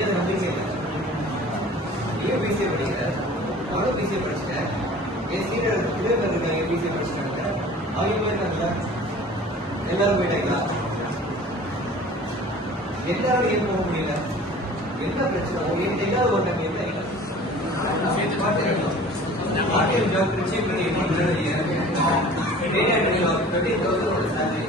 ஏன் நம்பிக்கை இல்லை? நீயும் பிசிஏ படிக்கிற, நானும் பிசிஏ படிச்சுட்டேன். என் சீனியர் இருக்காங்க பிசிஏ படிச்சுட்டாங்க. அவங்க போயிட்டாங்களா? எல்லாரும் போயிட்டாங்களா? எல்லாரும் ஏன் போக முடியல? என்ன பிரச்சனை? உங்களுக்கு எங்காவது ஒரு டைம் என்ன இல்லை? பார்ட்-டைம் ஜாப் பிரிச்சு டேட்டா ஜாப் 20,000 salary.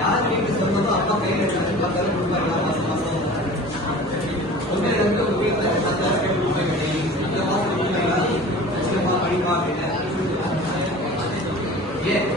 யார் வீட்டு சொன்னதோ அப்பா கையில் 10,000 கொடுப்பாங்க மாசம் மாசம். உண்மையில இருந்து உங்க வீட்டுல 10,000 கொடுப்பாங்க. இந்த மாசம் கொடுப்பாங்களா? நிச்சயமா படிப்பா அப்படின்னு ஏன்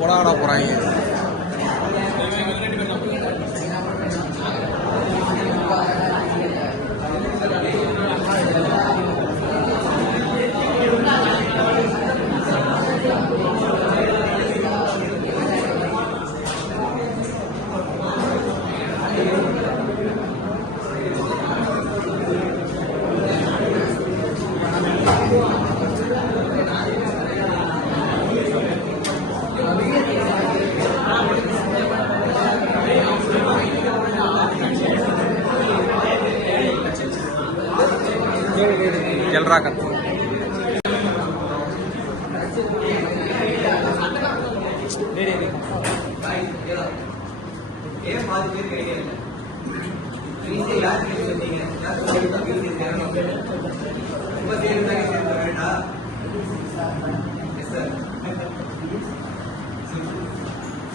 போடாடா போறாங்க. चल रहा कर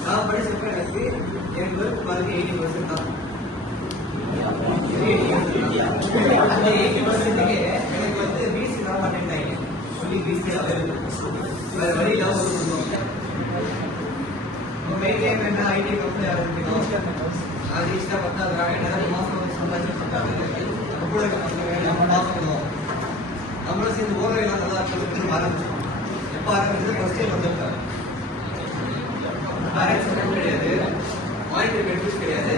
நான் படிச்சிருக்கேன். எனக்கு 80% தான். 80% எனக்கு வந்து பிசி நான் பண்ணிட்டேன். சொல்லி பிசி வேற வழி இல்லாம மெயின் டைம் என்ன ஐடி கம்பெனி ஆரம்பிக்கணும். அது இஷ்டம் பத்தாது மாசம் வந்து சம்பாதிச்சு கூட நம்ம மாசம் நம்மளும் சேர்ந்து ஓர இல்லாத ஆரம்பிச்சோம். எப்ப ஆரம்பிச்சது ஃபர்ஸ்ட் டைம் வந்திருக்காங்க. கிடையாது, மானிட்டரி பெனிஃபிட்ஸ் கிடையாது,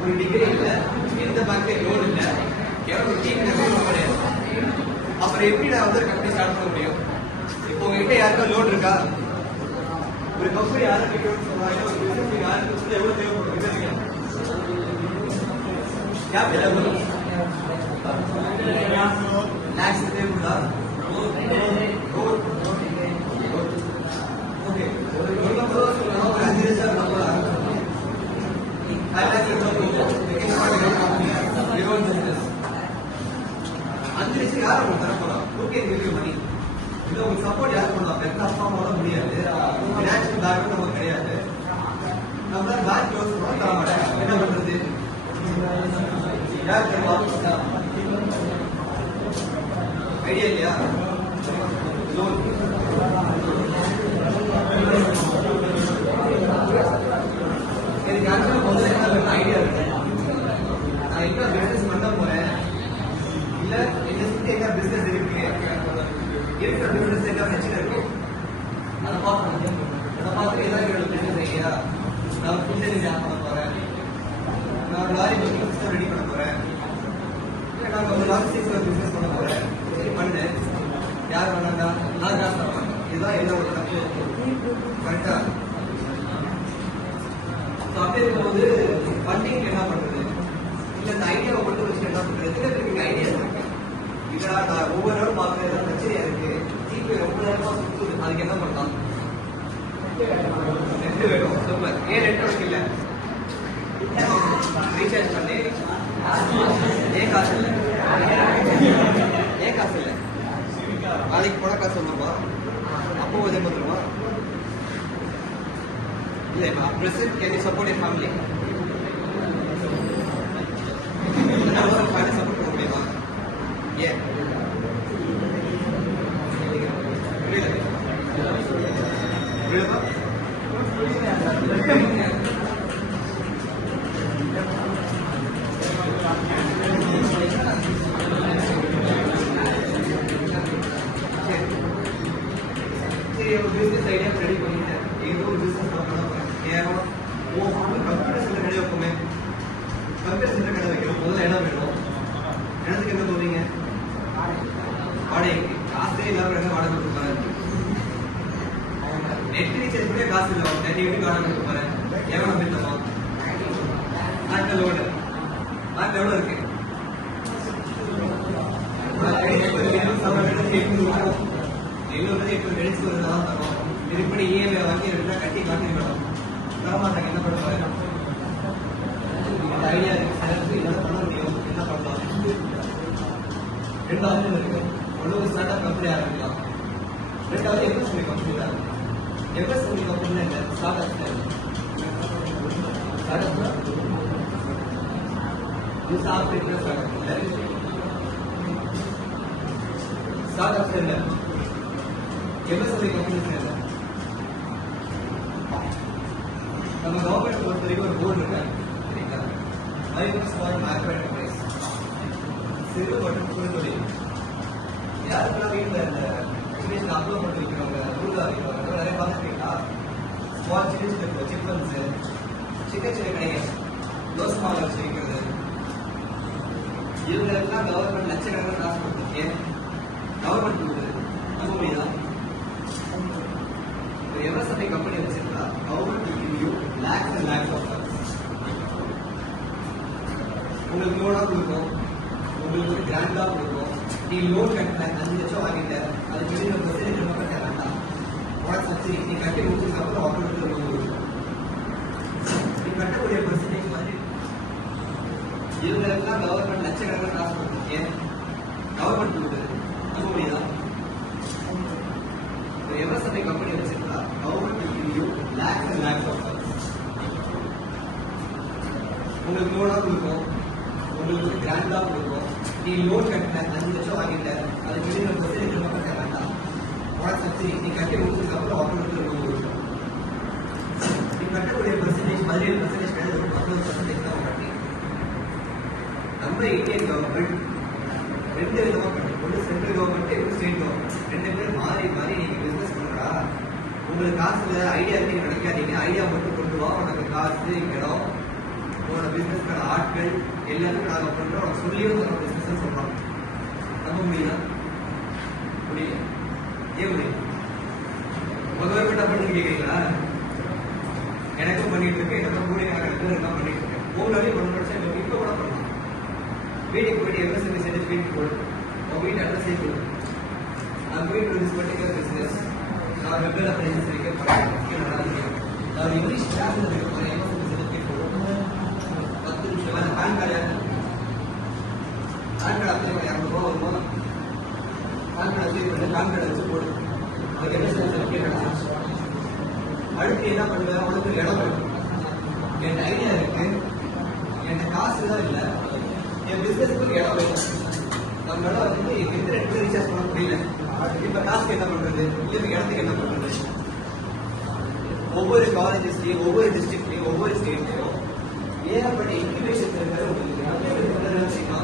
ஒரு டிகிரி இல்லை, எந்த பேங்க்ல லோன் இல்லை, ஒரு டீம் கிடையாது. அப்புறம் எப்படி நான் வந்து கம்பெனி ஸ்டார்ட் பண்ண முடியும்? இப்போ உங்ககிட்ட யாருக்கா லோன் இருக்கா? ஒரு கம்பெனி ஆரம்பிக்கணும்னு சொன்னாங்க, ஒரு பிசினஸ் ஆரம்பிச்சு எவ்வளவு தேவைப்படும்? கேபிட்டல் எவ்வளவு? லேக்ஸ் தேவைப்படுதா? ஓகே, ஒரு 5 லட்சம் யாரும் தர போறோம். ஓகே, பண்ணி இது உங்களுக்கு சப்போர்ட் யாரும் பண்ணலாம். பெற்ற அப்பா அம்மாவோட முடியாது, பினான்சியல் பேக் நமக்கு கிடையாது. நம்ம பேங்க் க்ளோஸ் பண்ண தர மாட்டேன். என்ன பண்றது? ஐடியா இல்லையா? லோன் எனக்கு ஆக்சுவலா முதல்ல என்ன ஐடியா இருக்கு. நான் என்ன பிசினஸ் பண்ண போறேன், இல்ல என்ன சுத்தி என்ன பிசினஸ் இருக்கு, இருக்கிற பிசினஸ் என்ன பிரச்சனை இருக்கு, அதை பார்க்கணும். பார்த்து ஏதாவது பிசினஸ் ஐடியா, நான் ஃபுட் டெலிவரி ஆப் பண்ண போறேன், நான் லாரி புக்கிங் சிஸ்டம் ரெடி பண்ண போறேன், இல்லை நான் ஒரு லாஜிஸ்டிக்ஸ் பிசினஸ் பண்ண போறேன். சரி பண்ணு, யார் பண்ணாங்க? நான் காசு தரமாங்க. இதுதான் என்னோட தப்பு. கரெக்டா? அப்படியே இருக்கும்போது ஃபண்டிங் என்ன பண்றது? இல்ல இந்த ஐடியாவை மட்டும் வச்சு என்ன பண்றது? சில பேருக்கு ஐடியா இருக்கு, இதா நான் ஒவ்வொரு நாளும் பார்க்கறது பிரச்சனையா இருக்கு, ஜிபே ரொம்ப நேரமா சுற்றுது, அதுக்கு என்ன பண்ணலாம்? நெட் வேணும். சூப்பர். ஏன் நெட்வொர்க் இல்ல? ரீசார்ஜ் பண்ணி ஏன் காசு இல்லை? ஏன் காசு இல்லை? நாளைக்கு போன காசு வந்துருமா? அப்போ உதவி வந்துருமா? இல்லை. present can you support a family? Family support பண்ண முடியுமா? ஏன் புரியல? புரியுதா? சரி, ஒரு பிசினஸ் ஐடியா ரெடி பண்ணிட்டேன், ஏதோ ஒரு பிசினஸ் பண்ண போறேன். ஏன்னா கம்ப்யூட்டர் சென்டர் கடை வைப்போமே, கம்ப்யூட்டர் சென்டர் கடை வைக்கிறோம், முதல்ல இடம் வேணும். இடத்துக்கு என்ன போவீங்க? வாடகைக்கு. காசே இல்லாம என்ன வாடகை கொடுப்பாரு? நெட் ரீசார்ஜ் கூட காசு இல்லை, நெட் எப்படி வாடகை கொடுப்பாரு? எவ்வளவு பிடித்தமா? பேங்க்ல லோடு, பேங்க்ல எவ்வளவு இருக்கு? திருப்பி இஎம்ஐ வாங்கி கட்டி காட்டி வேணும், தரமாட்டாங்க. என்ன பண்ணுவாங்க? இந்த ஐடியா இருக்கு, என்ன பண்ண முடியும், என்ன பண்ணலாம்? ரெண்டு ஆப்ஷன் இருக்கு. ஒன்று ஒரு ஸ்டார்ட் அப் கம்பெனி ஆரம்பிக்கலாம், ரெண்டாவது எம்எஸ்எம்இ கம்பெனி தான். எம்எஸ்எம்இ கம்பெனி இல்லை, start up start up start up இல்லை, எம்எஸ்எம்இ கம்பெனி இல்லை. நம்ம கவர்மெண்ட் பொறுத்த வரைக்கும் ஒரு போர்டு இருக்காங்க, சரிங்களா? மைக்ரோ ஸ்மால் மேக்ரோ என்டர்பிரைஸ், சிறு மற்றும் குறுந்தொழில். யாருக்கெல்லாம் வீட்டில் இந்த இங்கிலீஷ் அப்லோட் பண்ணி வைக்கிறவங்க, ஊருகா வைக்கிறவங்க நிறைய பார்த்துருக்கீங்களா? ஸ்மால் சில்ஸ் இருக்கும், சிக்கன்ஸு, சின்ன சின்ன கடைகள், தோசை மாவு வச்சு வைக்கிறது. இவங்களுக்கெல்லாம் கவர்மெண்ட் லட்சக்கணக்கில் காசு கொடுத்துருக்கேன். கவர்மெண்ட் கொடுக்குது, நம்ப முடியுதா? எம்எஸ்எம்இ கம்பெனி வச்சிருந்தா government you lakhs and lakhs of dollars உங்களுக்கு லோனா கொடுக்கும், உங்களுக்கு வந்து கிராண்டா கொடுக்கும். நீ லோன் கட்டின 5 லட்சம் வாங்கிட்ட, அதுக்கு 20% ரொம்ப கட்ட வேண்டாம். உனக்கு சப்சிடி நீ கட்டி முடிச்சதுக்கு அப்புறம் ஆட்டோமேட்டிக் லோன் கொடுக்கும். நீ கட்டக்கூடிய பெர்சன்டேஜ் மாதிரி. இவங்களுக்கெல்லாம் கவர்மெண்ட் லட்சக்கணக்கில் காசு கொடுத்துருக்கேன். கவர்மெண்ட் கொடுக்குது, நம்ப முடியுதா? எம்எஸ்எம்இ கம்பெனி வச்சிருந்தா government you lakhs and lakhs of dollars உங்களுக்கு லோனா கொடுக்கும், உங்களுக்கு கிராண்டா கொடுக்கும். நீ லோன் கட்டின 5 லட்சம் வாங்கிட்ட, அதுக்கு 20% ரொம்ப கட்ட வேண்டாம். உனக்கு சப்சிடி நீ கட்டி முடிச்சதுக்கு அப்புறம் ஆட்டோமேட்டிக் லோன் கொடுக்கும். நீ கட்டக்கூடிய பெர்சன்டேஜ் 17% கிடையாது, 10% தான் கட்டி. நம்ம இந்தியன் கவர்மெண்ட் ரெண்டு விதமா பண்ணி, ஒன்று சென்ட்ரல் கவர்மெண்ட், இன்னும் ஸ்டேட் கவர்மெண்ட். ரெண்டு பேரும் மாறி மாறி நீங்க பிசினஸ் பண்றா, உங்களுக்கு காசு இல்லை, ஐடியா இருக்கு, நீங்க நினைக்காதீங்க. ஐடியா மட்டும் கொண்டு வா, உனக்கு காசு, இடம், உன்னோட பிசினஸ்க்கான ஆட்கள் எல்லாருக்கும் நாங்கள் பண்றோம். உனக்கு சொல்லியும் நம்ம பிசினஸ் சொல்றோம். நம்ப முடியுதா? முடியல. ஏன் முடியும்? உங்க கவர்மெண்ட் அப்படின்னு கேட்குறீங்களா? எனக்கும் பண்ணிட்டு இருக்கேன், எனக்கும் கூட என்ன பண்ணிட்டு இருக்கேன். உங்களாலையும் பண்ணணும், இப்போ கூட பண்ணலாம். வீட்டுக்கு போயிட்டு எம்எஸ்எம்இ சர்டிஃபிகேட் போடு, உங்க வீட்டு அட்ரஸே கொடு. I'm going to this particular business. நான் வெப்ல பிரைஸ் வைக்க போறேன். நான் இங்கிலீஷ் கிளாஸ்ல இருக்க போறேன். எம்எஸ்எம்இ சர்டிஃபிகேட் போடு. 10 நிமிஷம் அந்த பேன் கார்டு அப்ளை பண்ணி 200 ரூபா வருமா? பேன் கார்டு அப்ளை பண்ணி பேன் கார்டு வச்சு போடு. அதுக்கு எம்எஸ்எம்இ சர்டிஃபிகேட் கிடைச்சிருச்சு. அடுத்து என்ன பண்ணுவேன்? உனக்கு இடம் வேணும், என் ஐடியா இருக்கு, என் காசு தான் இல்லை, என் பிசினஸ்க்கு இடம் வேணும். நம்மளால வந்து இன்டர்நெட் ரீசார்ஜ் பண்ண முடியல, இப்ப காசுக்கு என்ன பண்றது, இல்ல இடத்துக்கு என்ன பண்றது? ஒவ்வொரு காலேஜஸ்லயும், ஒவ்வொரு டிஸ்ட்ரிக்ட்லயும், ஒவ்வொரு ஸ்டேட்லயும் ஏகப்பட்ட இன்குபேஷன் சென்டர் உங்களுக்கு தெரியுமா?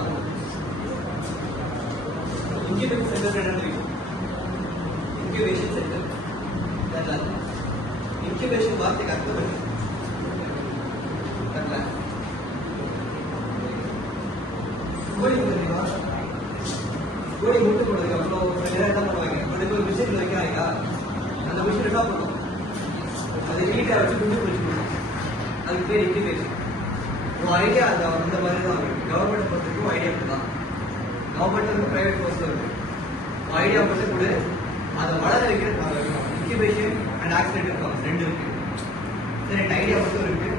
Incubation centre incubation centre incubation வார்த்தைக்கு அர்த்தம் இருக்கு. கோழி தெரியுமா? கோழி முட்டை போடுறதுக்கு அப்புறம் என்ன பண்ணுவாங்க? ஒரு மிஷின்ல வைக்கிறாங்க. அந்த மிஷின் என்ன பண்ணும்? அது வீட்டை வச்சு குஞ்சு பிடிச்சிக்கணும். அதுக்கு பேர் இன்குபேஷன். உன் ஐடியா அந்த மாதிரி தான் இருக்கு. கவர்மெண்ட் பொறுத்தவரைக்கும் ஐடியா தான். கவர்மெண்ட் வந்து பிரைவேட் போஸ்ட்ல இருக்கு. ஐடியா மட்டும் கூட அதை வளர வைக்கிற இன்குபேஷன் அண்ட் ஆக்சிடென்ட் ப்ராசஸ் ரெண்டு இருக்கு. சரி, இந்த ஐடியா மட்டும் இருக்கு.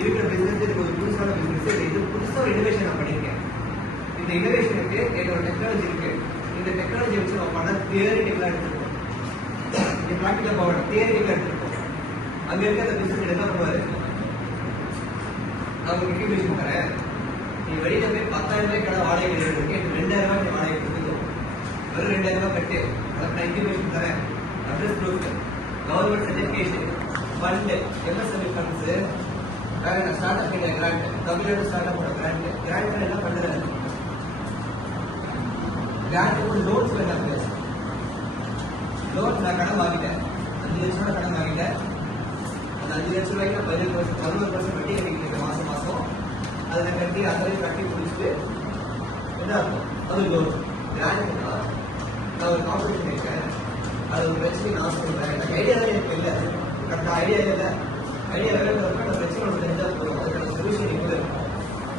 இருக்கிற பிசினஸ் எனக்கு ஒரு புதுசான பிசினஸ். இது புதுசாக ஒரு இனோவேஷன் நான் பண்ணியிருக்கேன். இந்த இனோவேஷனுக்கு என்னோட டெக்னாலஜி இருக்கு. இந்த டெக்னாலஜி வச்சு நம்ம பண்ண தியரிட்டிக்கலாக எடுத்துருக்கோம். இந்த ப்ராக்டிக்கல் பவர் தியரிட்டிக்கலாக எடுத்துருக்கோம். அங்கே இருக்க அந்த பிசினஸ் என்ன பண்ணுவாரு? நான் உங்களுக்கு இன்குபேஷன் தரேன். நீ வெளியில போய் 10,000 ரூபாய் கடை வாடகை இருக்கு. 2,000 ரூபாய் நீ வாடகை கொடுத்துக்கோ. வெறும் 2,000 ரூபாய் கட்டு. அதுக்கு நான் இன்குபேஷன் தரேன். Address proof, government certification, fund, MSME funds, வேற என்ன start up grant, Tamil Nadu start up grant. Grant என்ன பண்றேன்? கிராண்ட் ஒரு லோன்ஸ் வேண்டாம். லோன் நான் கடன் வாங்கிட்டேன். 5 லட்சம் ரூபாய் கடன் வாங்கிட்டேன். அந்த 5 லட்சம் ரூபாய்க்கு 11% வட்டி எனக்கு மாசம் மாசம் அதை கட்டி அசலையும் கட்டி முடிச்சுட்டு என்ன இருக்கும்? அது லோன். கிராண்ட் நான் ஒரு காம்படிஷன் இருக்கேன். அது ஒரு பிரச்சனை நான் சொல்றேன். எனக்கு ஐடியா தான் எனக்கு இல்லை. கரெக்டாக ஐடியா இல்லை. ஐடியா வேணும் அந்த பிரச்சனை ஒன்று தெரிஞ்சால் போதும். அதுக்கான சொல்யூஷன் இப்போ இருக்கும்.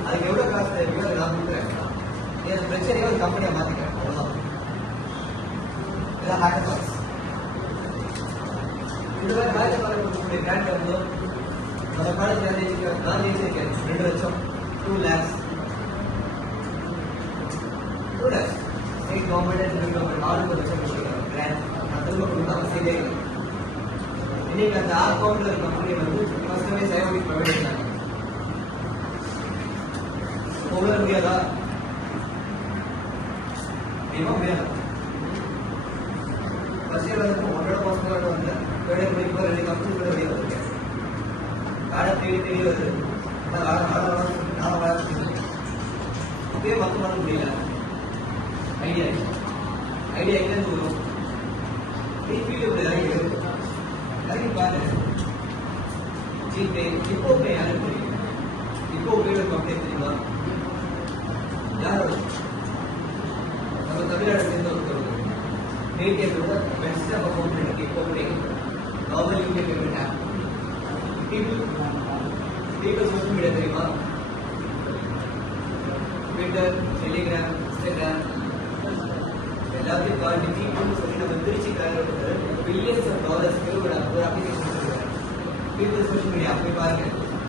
அதுக்கு எவ்வளோ காசு தேவையோ அதை நான் கொடுக்குறேன். நீ அந்த பிரச்சனையோ ஒரு கம்பெனியை மாற்றிக்கிறேன். அவ்வளோதான். இதான் ஹேக்கர் கிளாஸ். இந்த மாதிரி ஹேக்கர் கிளாஸ் கொடுக்கக்கூடிய கிராண்ட் வந்து அந்த காலேஜ் நான் ஜெயிச்சிருக்கேன். 2 லட்சம் 2 lakhs. State government central government 4 லட்சம் கொடுக்குறாங்க கிராண்ட். நான் திரும்ப கொடுக்க அவசியமே இல்லை. இன்னைக்கு அந்த ஆர்கவுண்ட்ல கம்பெனி வந்து ஃபர்ஸ்டமே சைவடிக் ப்ரொவைட் பண்ணாங்க. போக முடியாதா? முடியாது. ஃபர்ஸ்ட் இயர் வந்து 1.5 மாசம் வந்து வெளியே போய் 2 கம்பெனி கூட வெளியே வந்திருக்கேன். காடை தேடி வருது. அப்பயே மொத்தம் பண்ண முடியல. ஐடியா எங்கேருந்து வரும்? இறங்கி பாரு. ஜிபே இப்போ பே யாரும் தெரியும். இப்போ பேர் கம்பெனி தெரியுமா? யாரும் நம்ம தமிழ்நாடு சேர்ந்து ஒருத்தர் பேடிஎம்மோட பெஸ்ட் அக்கௌண்ட் இருக்கு. IppoPay normal UPI payment app. people social media தெரியுமா? ட்விட்டர், டெலிகிராம், இன்ஸ்டாகிராம் எல்லாத்தையும் தாண்டி பீப்புள்னு சொல்லி நம்ம திருச்சி பில்லியன்ஸ் ஆஃப் டாலர்ஸ்க்கு ஒரு அப்ளிகேஷன் பீப்புள் சோஷியல் மீடியா போய் பாருங்க.